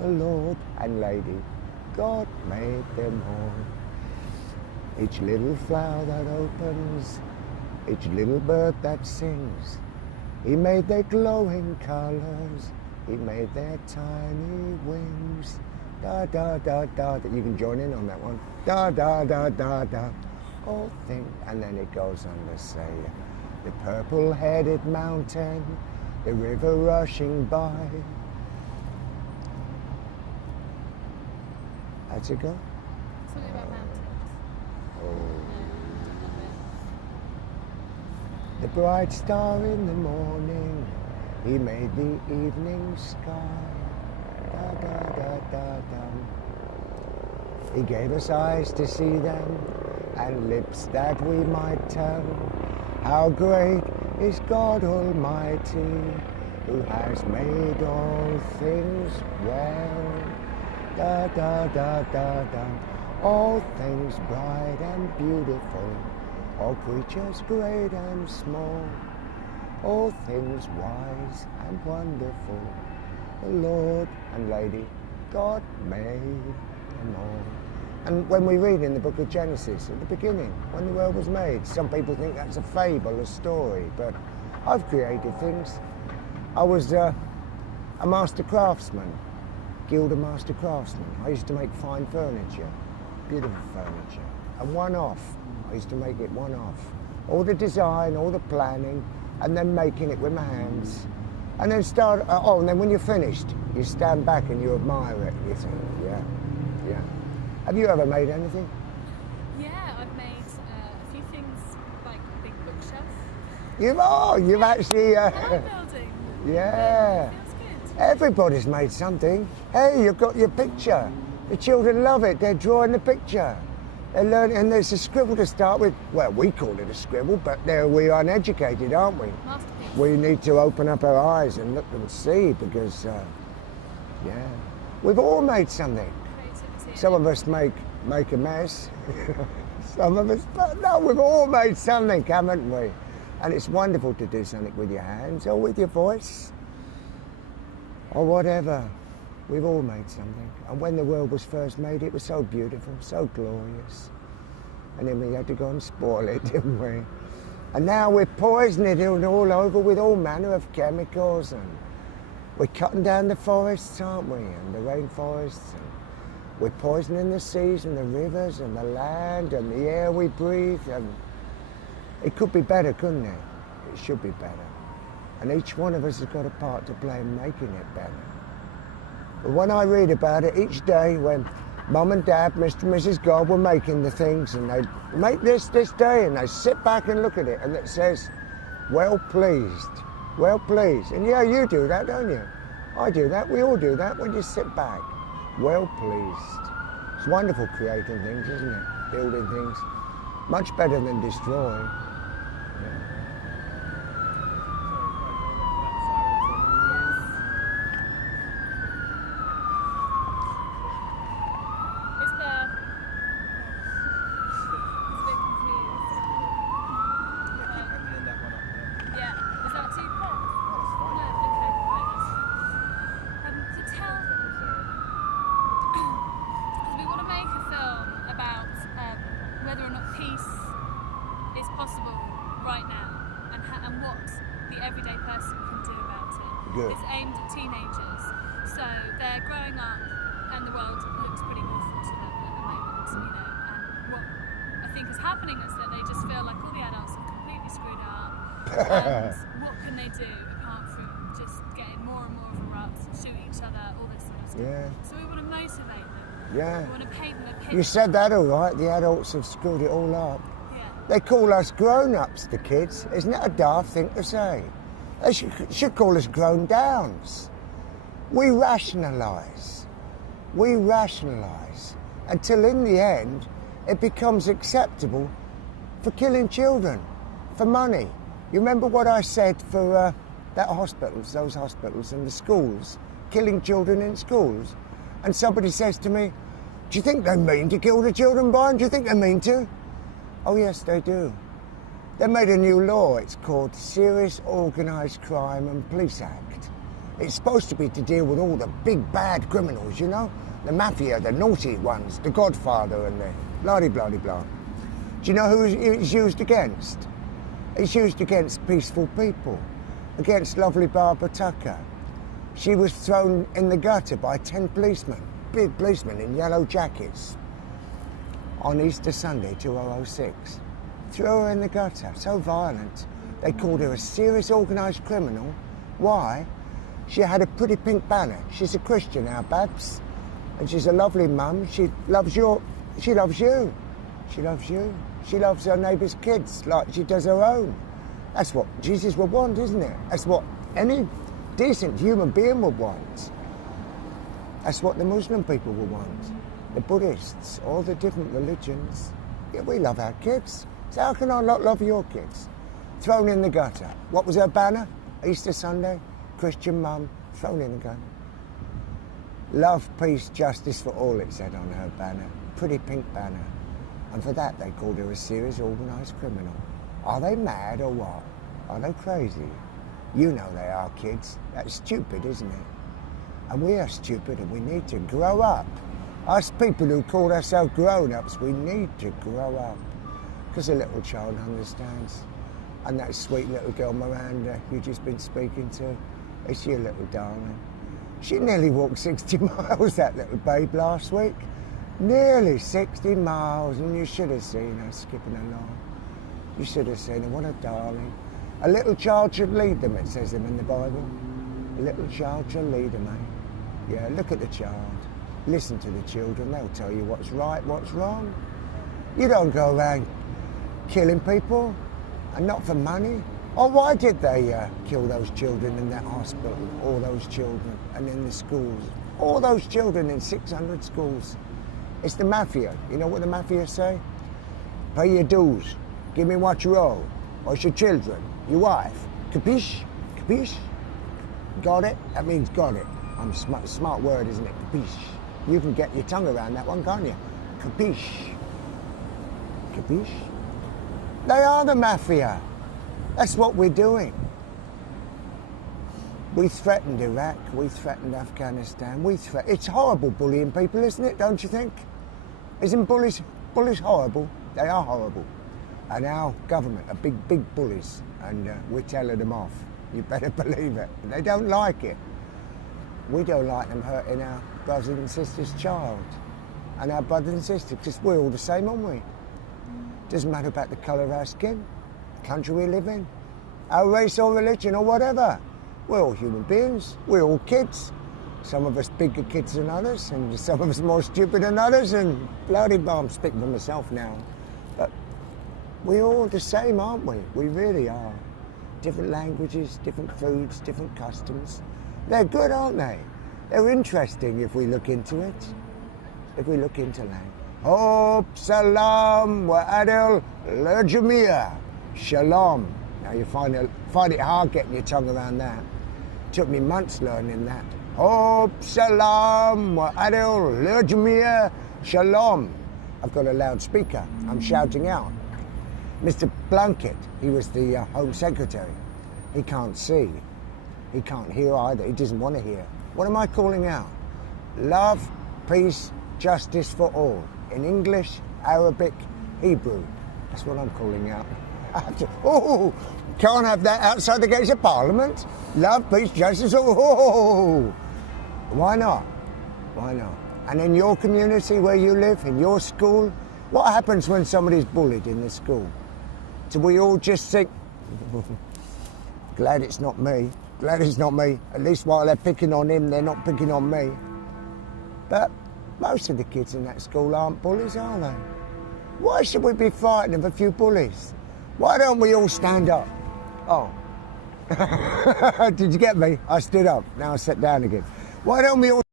the Lord and Lady, God made them all. Each little flower that opens, each little bird that sings, He made their glowing colours, He made their tiny wings. Da da da da. You can join in on that one. Da da da da da. All things, and then it goes on to say, the purple-headed mountain, the river rushing by. How'd it go? Something about mountains. Oh. The bright star in the morning, He made the evening sky. Da da da da da. He gave us eyes to see them, and lips that we might tell. How great is God Almighty, who has made all things well. Da da da da da. All things bright and beautiful, all creatures great and small, all things wise and wonderful, the Lord and Lady, God made them all. And when we read in the book of Genesis, at the beginning, when the world was made, some people think that's a fable, a story, but I've created things. I was a master craftsman, Gilder Master Craftsman. I used to make fine furniture, beautiful furniture, and one-off. I used to make it one-off. All the design, all the planning, and then making it with my hands. And then and then when you're finished, you stand back and you admire it. You think, yeah, yeah. Have you ever made anything? Yeah, I've made a few things, like a big bookshelf. You've actually... I like building. Yeah. It feels good. Everybody's made something. Hey, you've got your picture. The children love it. They're drawing the picture. They're learning, and there's a scribble to start with. Well, we call it a scribble, but there we are uneducated, aren't we? Masterpiece. We need to open up our eyes and look and see, because, yeah, we've all made something. Creativity. Some of us make a mess. Some of us, but no, we've all made something, haven't we? And it's wonderful to do something with your hands or with your voice or whatever. We've all made something. And when the world was first made, it was so beautiful, so glorious. And then we had to go and spoil it, didn't we? And now we're poisoning it all over with all manner of chemicals, and we're cutting down the forests, aren't we? And the rainforests. And we're poisoning the seas and the rivers and the land and the air we breathe. And it could be better, couldn't it? It should be better. And each one of us has got a part to play in making it better. But when I read about it each day, when Mum and Dad, Mr. and Mrs. God were making the things, and they make this day, and they sit back and look at it, and it says, well pleased, well pleased. And yeah, you do that, don't you? I do that, we all do that, we just sit back, well pleased. It's wonderful creating things, isn't it? Building things. Much better than destroying. Good. It's aimed at teenagers, so they're growing up and the world looks pretty awful to them at the moment, you know, and what I think is happening is that they just feel like all the adults are completely screwed up, and what can they do apart from just getting more and more of a rut, shoot each other, all this sort of stuff. Yeah. So we want to motivate them. Yeah. We want to paint them a picture. You said that all right, the adults have screwed it all up. Yeah. They call us grown-ups, the kids. Isn't that a daft thing to say? They should call us grown downs. We rationalise. We rationalise until in the end it becomes acceptable for killing children, for money. You remember what I said for those hospitals and the schools, killing children in schools? And somebody says to me, do you think they mean to kill the children, Brian? Do you think they mean to? Oh yes, they do. They made a new law, it's called Serious Organised Crime and Police Act. It's supposed to be to deal with all the big bad criminals, you know? The mafia, the naughty ones, the Godfather and the blah-de-blah-de-blah. Do you know who it's used against? It's used against peaceful people, against lovely Barbara Tucker. She was thrown in the gutter by 10 policemen, big policemen in yellow jackets, on Easter Sunday, 2006. Threw her in the gutter, so violent. They called her a serious organised criminal. Why? She had a pretty pink banner. She's a Christian now, Babs. And she's a lovely mum. She loves you. She loves you. She loves you. She loves her neighbour's kids like she does her own. That's what Jesus would want, isn't it? That's what any decent human being would want. That's what the Muslim people would want. The Buddhists, all the different religions. Yeah, we love our kids. So how can I not love your kids? Thrown in the gutter. What was her banner? Easter Sunday, Christian mum, thrown in the gutter. Love, peace, justice for all, it said on her banner. Pretty pink banner. And for that they called her a serious organised criminal. Are they mad or what? Are they crazy? You know they are, kids. That's stupid, isn't it? And we are stupid and we need to grow up. Us people who call ourselves grown-ups, we need to grow up. Because a little child understands. And that sweet little girl Miranda you've just been speaking to, is she a little darling? She nearly walked 60 miles, that little babe, last week. Nearly 60 miles, and you should have seen her skipping along. You should have seen her, what a darling. A little child should lead them, it says them in the Bible. A little child shall lead them, eh? Yeah, look at the child. Listen to the children, they'll tell you what's right, what's wrong. You don't go around killing people, and not for money. Oh, why did they kill those children in that hospital? All those children, and in the schools. All those children in 600 schools. It's the mafia. You know what the mafia say? Pay your dues. Give me what you owe. Or it's your children, your wife. Capiche? Capiche? Got it? That means got it. Smart word, isn't it? Capiche. You can get your tongue around that one, can't you? Capiche? Capiche? They are the mafia. That's what we're doing. We threatened Iraq, we threatened Afghanistan, it's horrible bullying people, isn't it, don't you think? Isn't bullies horrible? They are horrible. And our government are big bullies, and we're telling them off. You better believe it. They don't like it. We don't like them hurting our brothers and sisters' child. And our brothers and sisters, because we're all the same, aren't we? Doesn't matter about the colour of our skin, the country we live in, our race or religion or whatever. We're all human beings, we're all kids. Some of us bigger kids than others, and some of us more stupid than others, and bloody I'm speaking for myself now. But we're all the same, aren't we? We really are. Different languages, different foods, different customs. They're good, aren't they? They're interesting if we look into it. If we look into language. Hope, salam, wa adil, lejamia, shalom. Now you find it hard getting your tongue around that. Took me months learning that. Hope, salam, wa adil, lejamia, shalom. I've got a loudspeaker. I'm shouting out. Mr. Blunkett, he was the Home Secretary. He can't see. He can't hear either. He doesn't want to hear. What am I calling out? Love, peace, justice for all. In English, Arabic, Hebrew. That's what I'm calling out. Oh, can't have that outside the gates of Parliament. Love, peace, justice, oh. Why not? Why not? And in your community where you live, in your school, what happens when somebody's bullied in the school? Do we all just think, glad it's not me, glad it's not me. At least while they're picking on him, they're not picking on me. But most of the kids in that school aren't bullies, are they? Why should we be frightened of a few bullies? Why don't we all stand up? Oh. Did you get me? I stood up, now I sat down again. Why don't we all